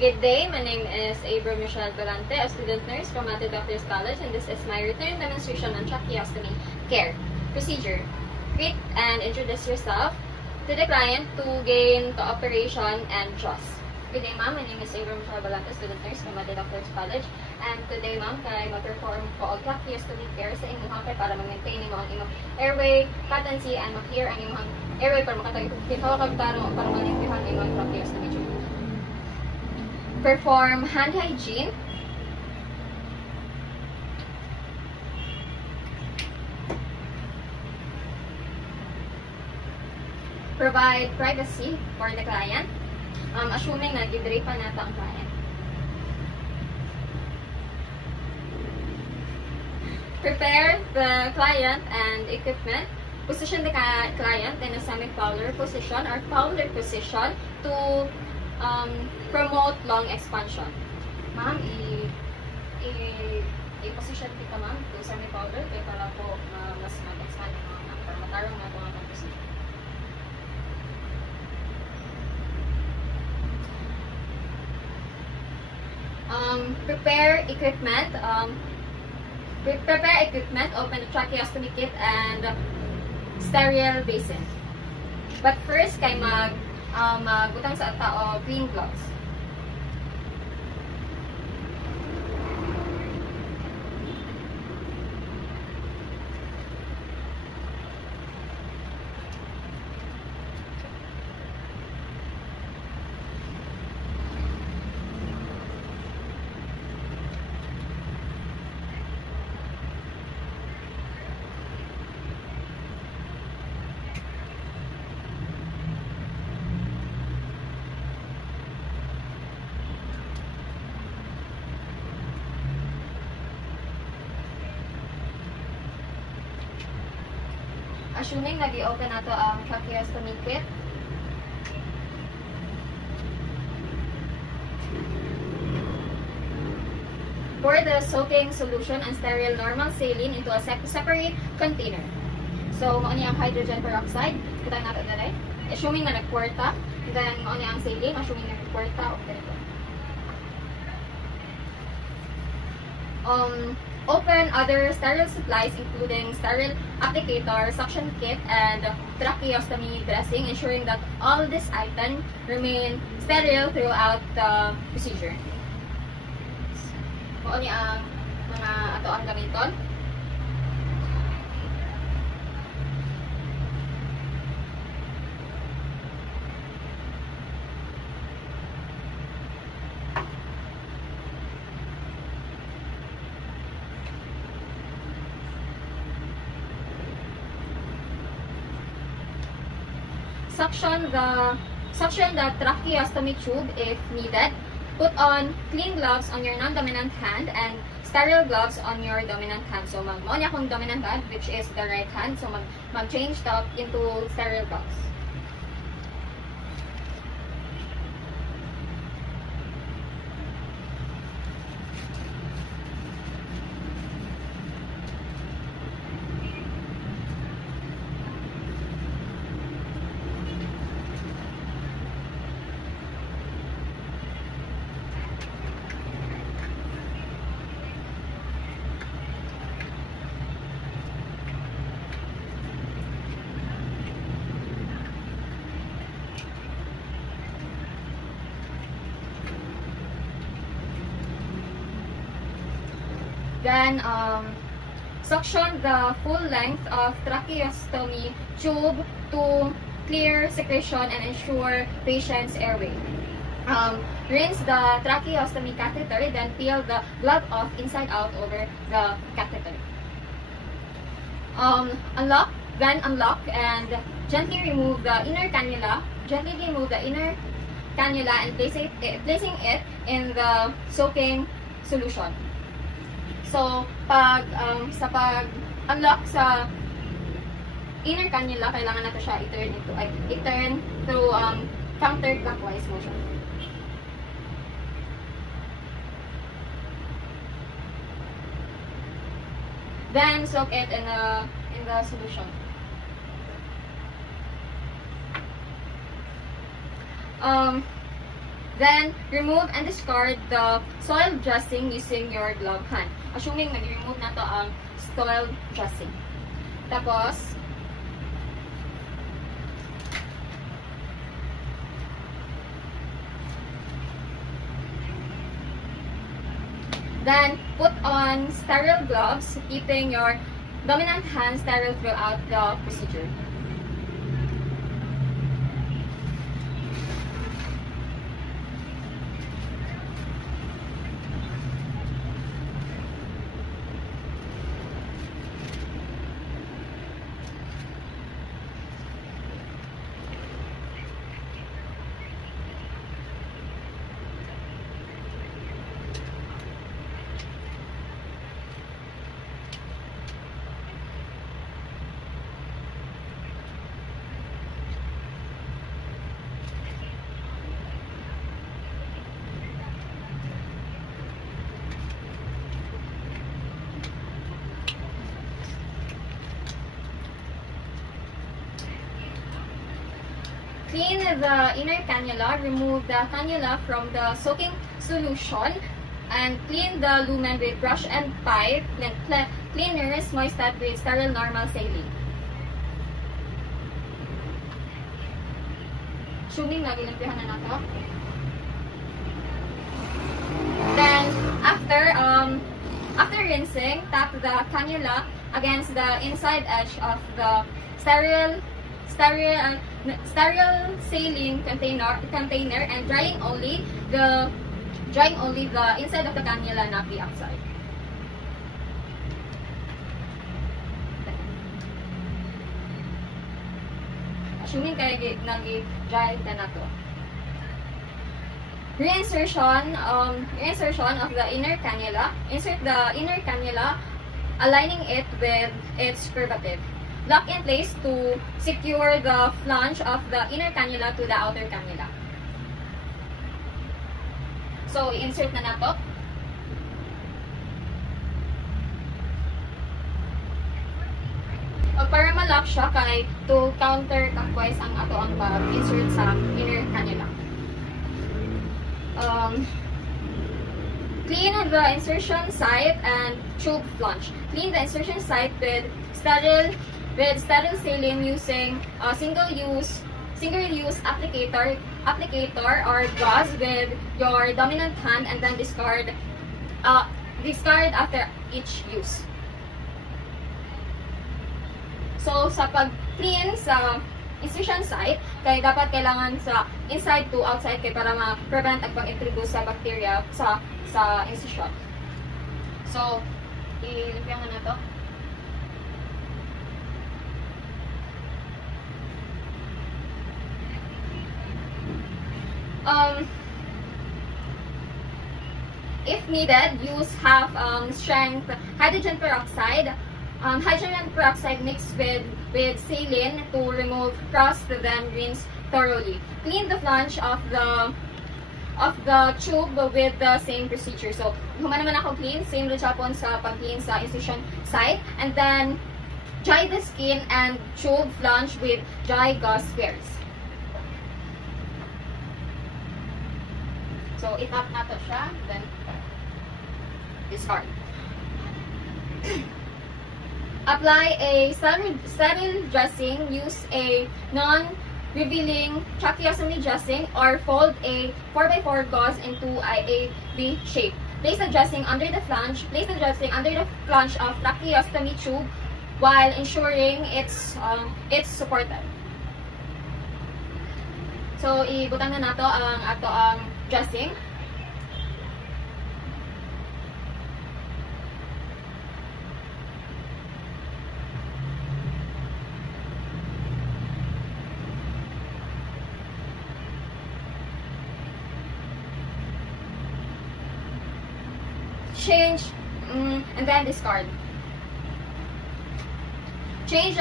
Good day, my name is Abram Michelle Galante, a student nurse from Mate Doctors College, and this is my return demonstration on tracheostomy care procedure. Greet and introduce yourself to the client to gain cooperation and trust. Good day, ma'am. My name is Abram Michelle Galante, student nurse from Mate Doctors College, and today, ma'am, kay mag-perform ko og tracheostomy care sa imong hapay para ma-maintain mo ang imong airway patency and ma-clear ang imong airway para makatagpitaw kag tarong para malimpihan ang imong tracheostomy tube. Perform hand hygiene. Provide privacy for the client, assuming na gidrape pa nato ang client. Prepare the client and equipment. Position the client in a semi-fowler position or fowler position to promote lung expansion. Ma'am, i-position kita ma'am to semi-fowler para po mas mag-expand yung mga para matarong na ito ang position. Prepare equipment. Prepare equipment, open the tracheostomy kit and sterile basin. But first, kay magbutang sa tao clean gloves. Assuming nag-i-open nato ang tracheostomy kit. Pour the soaking solution and sterile normal saline into a separate container. So, mao ni ang hydrogen peroxide. Kutay nato dali. Assuming na nagkwarta. Then, mao ni ang saline. Assuming na nagkwarta. Okay. Open other sterile supplies including sterile applicator, suction kit, and tracheostomy dressing, ensuring that all these items remain sterile throughout the procedure. Mao ni ang mga ato ang gamiton. Suction the tracheostomy tube if needed. Put on clean gloves on your non-dominant hand and sterile gloves on your dominant hand. So mao ni akong dominant hand, which is the right hand. So mag-change that into sterile gloves. Then, suction the full length of tracheostomy tube to clear secretion and ensure patient's airway. Rinse the tracheostomy catheter, then peel the glove off inside out over the catheter. Unlock and gently remove the inner cannula. And placing it in the soaking solution. So, sa pag-unlock sa inner cannula, kailangan nato siya i-turn through counterclockwise motion. Then, soak it in the solution. Then, remove and discard the soiled dressing using your glove hand. Assuming nag-remove na to ang soiled dressing. Tapos, then, put on sterile gloves, keeping your dominant hand sterile throughout the procedure. Clean the inner cannula, remove the cannula from the soaking solution, and clean the lumen with brush and pipe. Then cleaners moisten with sterile normal saline. Assuming nagilimpihan na nato. Then, after rinsing, tap the cannula against the inside edge of the sterile saline container and drying only the inside of the cannula, not the outside. Assuming kaya nag-dry na to. Reinsertion of the inner cannula. Insert the inner cannula, aligning it with its curvative. Lock in place to secure the flange of the inner cannula to the outer cannula. So, i-insert na nato. Para ma-lock siya kay to counter clockwise ang ato ang pag-insert sa inner cannula. Clean the insertion site and tube flange. Clean the insertion site with sterile saline using a single-use applicator or gauze with your dominant hand, and then discard after each use. So sa pag-clean sa insertion site, kailangan sa inside to outside kay para ma-prevent ang pag-introduce sa bacteria sa incision. So, ilimpihan na to. If needed, use half-strength hydrogen peroxide mixed with saline to remove crust, then rinse thoroughly. Clean the flange of the tube with the same procedure. So, human naman ako clean, same rin Japon sa pag-clean sa incision site, and then dry the skin and tube flange with dry gauze squares. So, itap na to siya, then discard. Apply a sterile dressing. Use a non-revealing tracheostomy dressing or fold a 4x4 gauze into a V shape. Place the dressing under the flange. Place the dressing under the flange of tracheostomy tube while ensuring it's supported. So, ibutang na nato ang dressing. Change and then discard. Change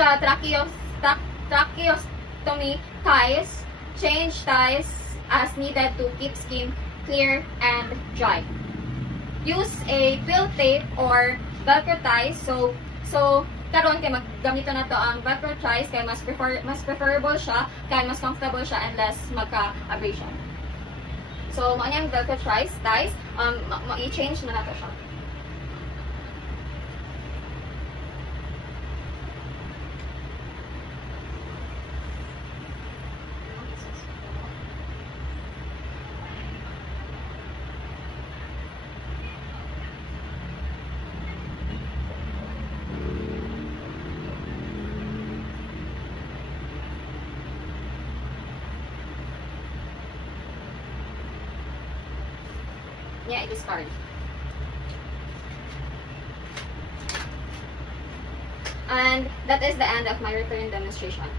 tracheostomy ties. Change ties as needed to keep skin clear and dry. Use a fill tape or Velcro ties. So karon kay maggamito na to ang Velcro ties kay mas preferable siya, kay mas comfortable siya and less magka-abrasion. So, mo niyang Velcro ties, i-change na nato siya. Yeah, i-discard. And that is the end of my return demonstration.